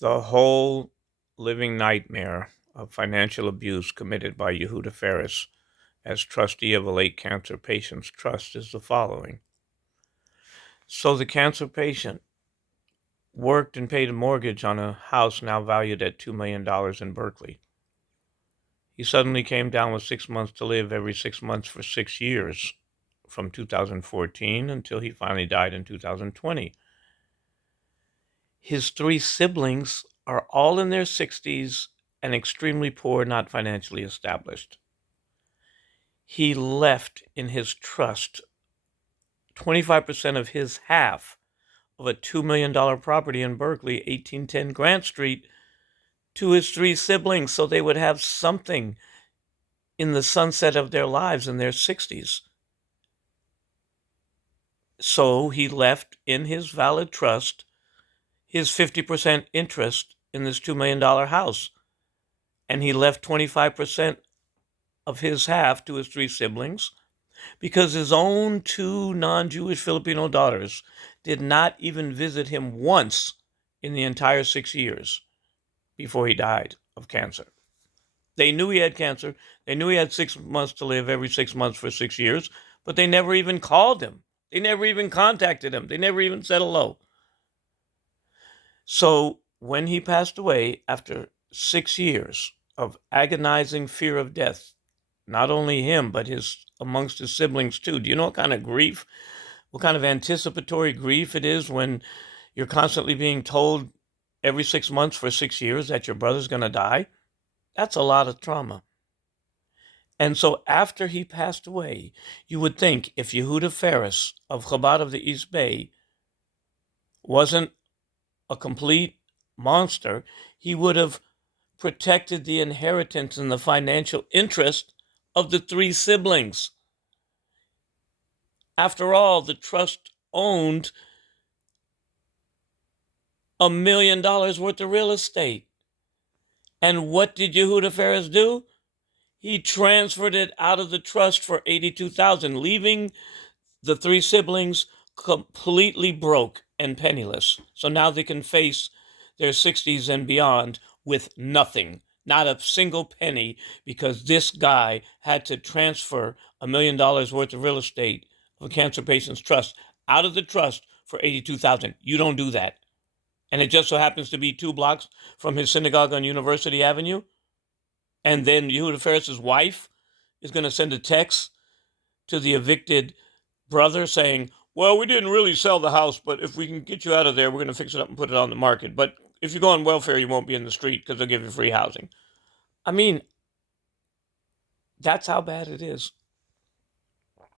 The whole living nightmare of financial abuse committed by Yehuda Ferris as trustee of a late cancer patient's trust is the following. So the cancer patient worked and paid a mortgage on a house now valued at $2 million in Berkeley. He suddenly came down with 6 months to live every 6 months for 6 years, from 2014 until he finally died in 2020. His 3 siblings are all in their 60s and extremely poor, not financially established. He left in his trust 25% of his half of a $2 million property in Berkeley, 1810 Grant Street, to his 3 siblings so they would have something in the sunset of their lives in their 60s. So he left in his valid trust his 50% interest in this $2 million house. And he left 25% of his half to his 3 siblings because his own 2 non-Jewish Filipino daughters did not even visit him once in the entire 6 years before he died of cancer. They knew he had cancer. They knew he had 6 months to live every 6 months for 6 years, but they never even called him. They never even contacted him. They never even said hello. So when he passed away after 6 years of agonizing fear of death, not only him, but amongst his siblings too. Do you know what kind of grief, what kind of anticipatory grief it is when you're constantly being told every 6 months for 6 years that your brother's going to die? That's a lot of trauma. And so after he passed away, you would think if Yehuda Ferris of Chabad of the East Bay wasn't a complete monster, he would have protected the inheritance and the financial interest of the 3 siblings. After all, the trust owned $1 million worth of real estate. And what did Yehuda Ferris do? He transferred it out of the trust for $82,000, leaving the 3 siblings completely broke and penniless. So now they can face their 60s and beyond with nothing, not a single penny, because this guy had to transfer $1 million worth of real estate of a cancer patient's trust out of the trust for $82,000. You don't do that. And it just so happens to be 2 blocks from his synagogue on University Avenue. And then Yehuda Ferris's wife is going to send a text to the evicted brother saying, well, we didn't really sell the house, but if we can get you out of there, we're going to fix it up and put it on the market. But if you go on welfare, you won't be in the street because they'll give you free housing. I mean, that's how bad it is.